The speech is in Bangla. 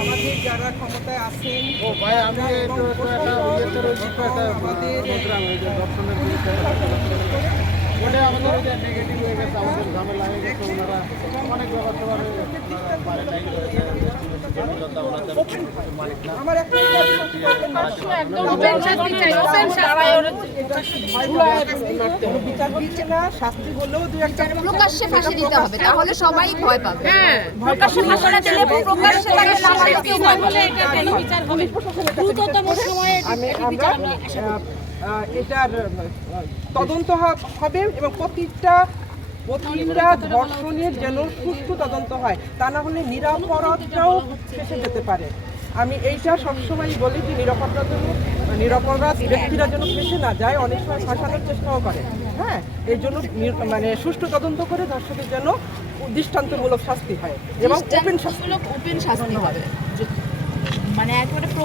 আমাদের যারা ক্ষমতায় আছেন ও ভাই আমি একটু একটা ইয়েতে রয়েছি তো একটা প্রোগ্রাম এই যে দর্শনের ওটা আমাদের ওই যে নেগেটিভ হয়ে গেছে আমাদের ঝামেলা হয়ে গেছে ওনারা অনেক ব্যবস্থা পারে নাই রয়েছে আমার একটা বিচার দিচ্ছে না, শাস্তি হলেও দু একটা প্রকাশ্যে ফাঁসি দিতে হবে, তাহলে সবাই ভয় পাবে। প্রকাশ্যে ফাঁসি না দিলে প্রকাশ্যে তাকে নামালে কেউ ভয় পাবে। এটার তদন্ত হবে এবং প্রতিটা ধর্ষণের যেন সুষ্ঠু তদন্ত হয়, তা না হলে নিরাপরাধটাও শেষে যেতে পারে। আমি এইটা সবসময় বলি যে নিরাপরাধ ব্যক্তিরা যেন ফেসে না যায়, অনেক সময় ফাঁসানোর চেষ্টাও করে। হ্যাঁ, এই জন্য মানে সুষ্ঠু তদন্ত করে ধর্ষকের যেন দৃষ্টান্তমূলক শাস্তি হয় এবং ওপেন শাস্তি হবে, মানে একেবারে